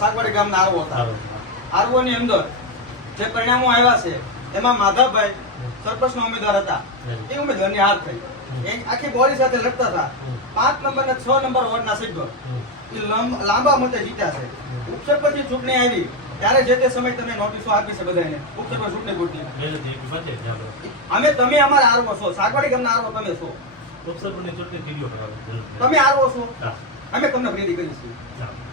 સાગવાડી ગામના આરવો હતા. આરવોની અંદર જે પરિણામો આવ્યા છે એમાં માધવભાઈ સરપંચના ઉમેદવાર હતા. એ ઉમેદવારની હાર થઈ. આખી બોડી સાથે લડતા હતા. 5 નંબર અને 6 નંબર વોર્ડના સભ્યો એ લાંબા મતે જીત્યા છે. ઉપસરપંચની ચૂંટણી આવી ત્યારે જે તે સમય તમે નોટિસો આપી છે બધાને ઉપસરપંચ ચૂંટણી પૂરતી. તમે અમારા આરવો છો, સાગવાડી ગામના આરવો તમે છો. તમે આરવો છો, અમે તમને ફરિયાદી કરી છે.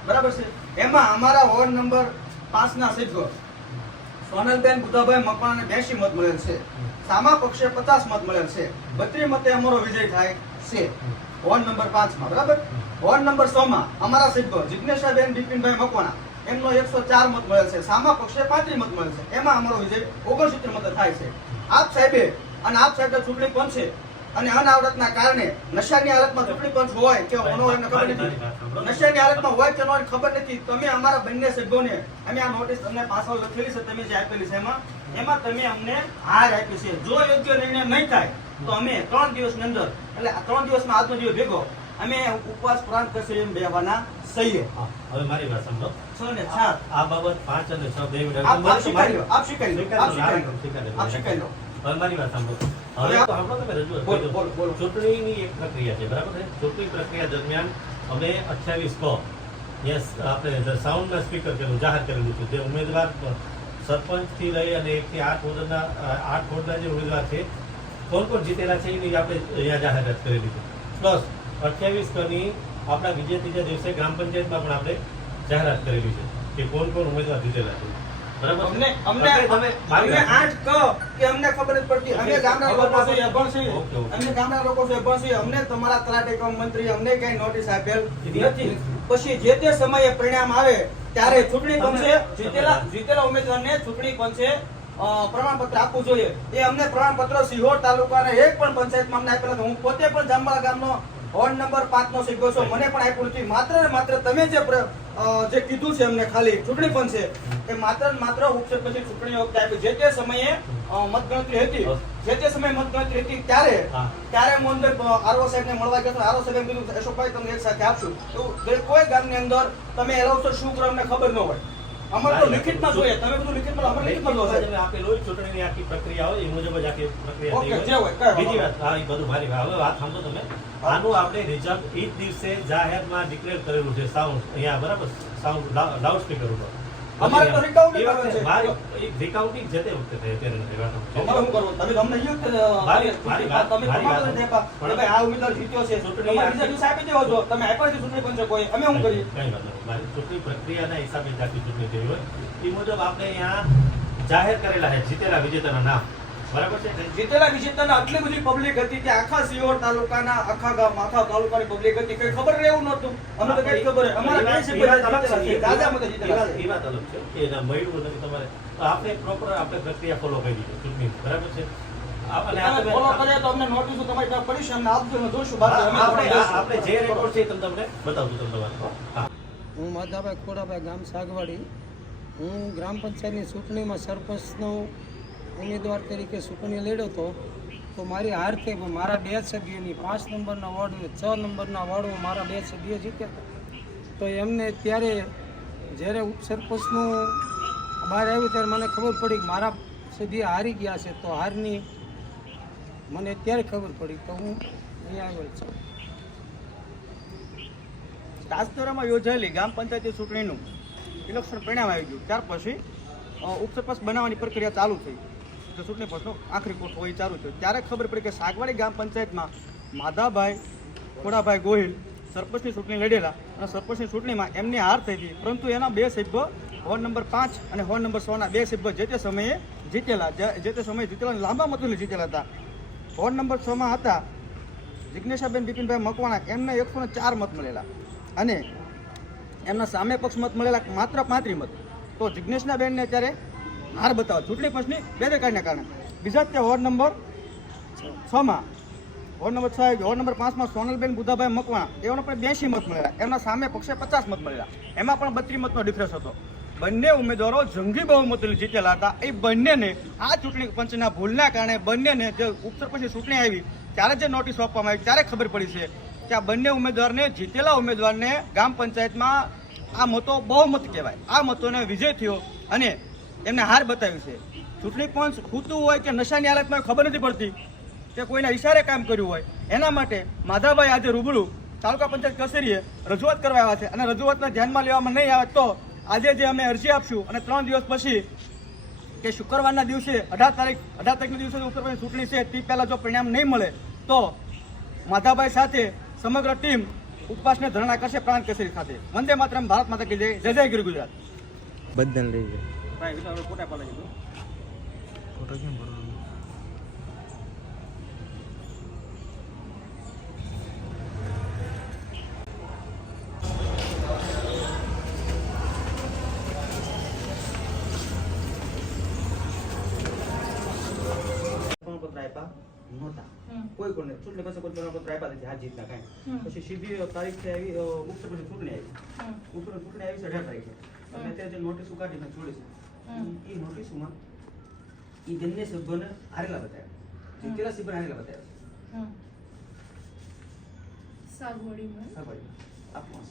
બરાબર છે. એમાં અમારા વોર્ડ નંબર 5 ના સભ્યો સોનલબેન બુધાભાઈ મકવાણાને 82 મત મળેલ છે. સામા પક્ષે 50 મત મળેલ છે. 32 મતે અમારો વિજય થાય છે વોર્ડ નંબર 5 માં. બરાબર. વોર્ડ નંબર 6 માં અમારા સભ્યો જિજ્ઞેશાબેન બિપિનભાઈ મકવાણા એમનો 104 મત મળેલ છે. સામા પક્ષે 35 મત મળેલ છે. એમાં અમારો વિજય 69 મતે થાય છે. આપ સાહેબે ચૂંટણી પંચ છે અને અનાવરતના કારણે નશાની હાલતમાં ચૂંટણી પંચ હોય કે એમને ખબર નથી, નશાની હાલતમાં હોય કે ન હોય ખબર નથી. તમે અમારા બંને સભ્યોને અમે આ નોટિસ તમને પાછળ લખેલી છે, તમે જે આપેલી છે એમાં તમે અમને હાર આપી છે. જો યોગ્ય નિર્ણય નહીં થાય તો અમે 3 દિવસની અંદર એટલે 3 દિવસમાં આજનો દિવસ ભેગો અમે ઉપવાસ પ્રાંત કરશે એમ બેવાના સહીએ. હવે મારી વાત સમજો. 6 ને 7 આ બાબત 5 અને 6 બે મિનિટ આપ સ્વીકારી લો. આપ સ્વીકારી લો. હવે મારી વાત સાંભળો. હવે તો આપણો તમે રજૂઆત ચૂંટણીની એક પ્રક્રિયા છે, બરાબર છે. ચૂંટણી પ્રક્રિયા દરમિયાન અમે 28 યસ આપણે સાઉન્ડના સ્પીકર જાહેર કરેલું છે. જે ઉમેદવાર સરપંચ થી લઈ અને 1 થી 8 વોર્ડના જે ઉમેદવાર છે કોણ કોણ જીતેલા છે એની આપણે અહીંયા જાહેરાત કરેલી છે. પ્લસ 28 ની આપણા વિજય ત્રીજા દિવસે ગ્રામ પંચાયતમાં પણ આપણે જાહેરાત કરેલી છે કે કોણ કોણ ઉમેદવાર જીતેલા છે. અમને 8 કહો કે અમને ખબર જ પડતી. અમે ગામના લોકો છે અભણ છીએ. અમે ગામના લોકો છે અભણ છીએ. અમને તમારા તલાટી કમ મંત્રી અમને કઈ નોટિસ આપેલ નથી. પછી જે તે સમયે પરિણામ આવે ત્યારે ચૂંટણી પંચે જીતેલા ઉમેદવારને ચૂંટણી પંચે પ્રમાણપત્ર આપવું જોઈએ. એ અમને પ્રમાણપત્ર સિહોર તાલુકાના એક પણ પંચાયતમાં અમને આપેલા નથી. હું પોતે પણ જાંબા ગામનો વોર્ડ નંબર 5 નો સભ્ય છું. મને પણ આપ્યું નથી. માત્ર ને માત્ર તમે જે કીધું છે અમને ખાલી ચૂંટણી પંચ છે એ માત્ર ને માત્ર ઉપસરપંચની ચૂંટણી વખતે આપી. જે તે સમયે મતગણતરી હતી ત્યારે હું અંદર આરઓ સાહેબને મળવા ગયો. આરઓ સાહેબે કીધું અશોકભાઈ તમને એક સાથે આપશું. કોઈ ગામની અંદર તમે એલાવ છો શું કરો અમને ખબર ન હોય. અમારે તો લિખિતમાં જોઈએ. તમે બધું લિખિતમાં અમારે લિખિતમાં લો સાહેબ. આપેલો ચૂંટણીની આખી પ્રક્રિયા હોય એ મુજબ જ આખી પ્રક્રિયા ઓકે થઈ જે હોય કઈ બીજી વાત હા એ બધું મારી હવે વાત સાંભળો તમે. આનું આપણે રિઝલ્ટ એ જ દિવસે જાહેરમાં ડિક્લેર કરેલું છે. સાઉન્ડ અહીંયા બરાબર સાઉન્ડ લાઉડ સ્પીકર ઉપર અમારે તો રિકાઉન્ટિંગ કરવાનું છે. રિકાઉન્ટિંગ જે તે વખતે થાય અત્યારે નથી વાત. અમારે શું કરવું? તમે અમને અહીંયા મારી વાત તમે પ્રમાણપત્ર દેપા કે ભાઈ આ ઉમેદવાર જીત્યો છે. ચૂંટણી બીજા દિવસે આપી દેવો છો. તમે આપ્યા નથી ચૂંટણી પંચે કોઈ. અમે શું કરીએ? કઈ વાત નથી. મારી ચૂંટણી પ્રક્રિયાના હિસાબે જાતી ચૂંટણી થઈ હોય એ મુજબ આપણે અહીંયા જાહેર કરેલા છે જીતેલા વિજેતાના નામ. બરાબર છે. જીતેલા વિજેતાના આટલી બધી પબ્લિક હતી કે આખા સિહોર તાલુકાના આખા તાલુકાની પબ્લિક હતી. કઈ ખબર રહેવું નહોતું. અમને તો કઈ ખબર અમારા કઈ છે દાદા મતે જીતેલા છે. એ વાત અલગ છે કે એના મળ્યું નથી તમારે. તો આપણે પ્રોપર આપણે પ્રક્રિયા ફોલો કરી દીધી ચૂંટણી. બરાબર છે. આપણે ફોલો કરીએ તો અમને નોટિસો તમારી ત્યાં પડી છે. અમને આપજો ને જોશું. આપણે જે રેકોર્ડ છે તમને બતાવજો તમને. હું માધાભાઈ ખોડાભાઈ ગામ સાગવાડી. હું ગ્રામ પંચાયતની ચૂંટણીમાં સરપંચનો ઉમેદવાર તરીકે ચૂંટણી લડ્યો હતો. તો મારી હાર થઈ. પણ મારા 2 સભ્યોની 5 નંબરના વોર્ડ 6 નંબરના વોર્ડમાં મારા 2 સભ્યો જીત્યા. તો એમને ત્યારે જ્યારે ઉપસરપંચનું બહાર આવ્યું ત્યારે મને ખબર પડી કે મારા સભ્ય હારી ગયા છે. તો હારની મને ત્યારે ખબર પડી તો હું અહીંયા આવેલ છું. તાજેતરમાં યોજાયેલી ગ્રામ પંચાયતી ચૂંટણીનું ઇલેક્શન પરિણામ આવી ગયું. ત્યાર પછી ઉપસરપંચ બનાવવાની પ્રક્રિયા ચાલુ થઈ. જે ચૂંટણી પંચનો આખરી કોઠો હોય ચાલુ થયો. ત્યારે ખબર પડી કે સાગવાડી ગ્રામ પંચાયતમાં માધાભાઈ ખોડાભાઈ ગોહિલ સરપંચની ચૂંટણી લડેલા અને સરપંચની ચૂંટણીમાં એમની હાર થઈ હતી. પરંતુ એના 2 સભ્યો વોર્ડ નંબર 5 અને વોર્ડ નંબર 6 ના 2 સભ્યો જે તે સમયે જીતેલા લાંબા મતોથી જીતેલા હતા. વોર્ડ નંબર 6 માં હતા જિજ્ઞેશાબેન બિપિનભાઈ મકવાણા. એમને 104 મત મળેલા અને એમના સામે પક્ષ મત મળેલા માત્ર 35 મત. તો જિજ્ઞેશના બેનને અત્યારે હાર બતાવો ચૂંટણી પંચની બેદરકારીના કારણે. બીજા તે વોર્ડ નંબર 6 માં વોર્ડ નંબર 5 માં સોનલબેન બુધાભાઈ મકવાણા એઓને પણ 82 મત મળેલા. એમના સામે પક્ષે 50 મત મળેલા. એમાં પણ 32 મતનો ડિફરન્સ હતો. બંને ઉમેદવારો જંગી બહુમતીથી જીતેલા હતા. એ બંનેને આ ચૂંટણી પંચના ભૂલના કારણે બંનેને જે ઉપસરપંચની ચૂંટણી આવી ત્યારે જે નોટિસ આપવામાં આવી ત્યારે ખબર પડી છે કે આ બંને ઉમેદવારને જીતેલા ઉમેદવારને ગ્રામ પંચાયતમાં આ મતો બહુમત કહેવાય. આ મતોને વિજય થયો અને એમને હાર બતાવી છે. ચૂંટણી પંચ ખૂતું હોય કે નશાની હાલતમાં ખબર નથી પડતી કે કોઈના ઈશારે કામ કર્યું હોય. એના માટે માધાભાઈ આજે રૂબરૂ તાલુકા પંચાયત કચેરીએ રજૂઆત કરવા આવ્યા છે અને રજૂઆતને ધ્યાનમાં લેવામાં નહીં આવે તો આજે જે અમે અરજી આપશું અને 3 દિવસ પછી કે શુક્રવારના દિવસે 18 તારીખના દિવસે ઉપસરપંચની ચૂંટણી છે તે પહેલાં જો પરિણામ નહીં મળે તો માધાભાઈ સાથે સમગ્ર ટીમ ઉપવાસને ધરણા કરશે પ્રાંત કચેરી ખાતે. વંદે માતરમ, ભારત માતા કી જય, જય જય ગીર ગુજરાત. બદલ લઈ જાય ભાઈ વિચારો ફોટા પાડી દીધું. ફોટો કેમ ભરવાનો? પ્રમાણપત્ર આપ્યા નહોતા કોઈ કોને ચૂંટણી પછી કોઈ પ્રમાણપત્ર આપ્યા નથી હાર જીતના કાંઈ. પછી સીધી તારીખ છે આવી ઉપસરપંચની ચૂંટણી આવી. ઉપસરપંચ ચૂંટણી આવી છે 18 તારીખે. અને અત્યારે જે નોટિસો કાઢીને છોડી છે એ નોટિસોમાં એ બંને સભ્યોને હારેલા બતાવ્યા. જીતેલા સભ્યોને હારેલા બતાવ્યા. સાગવડીમાં હા ભાઈ આપમાં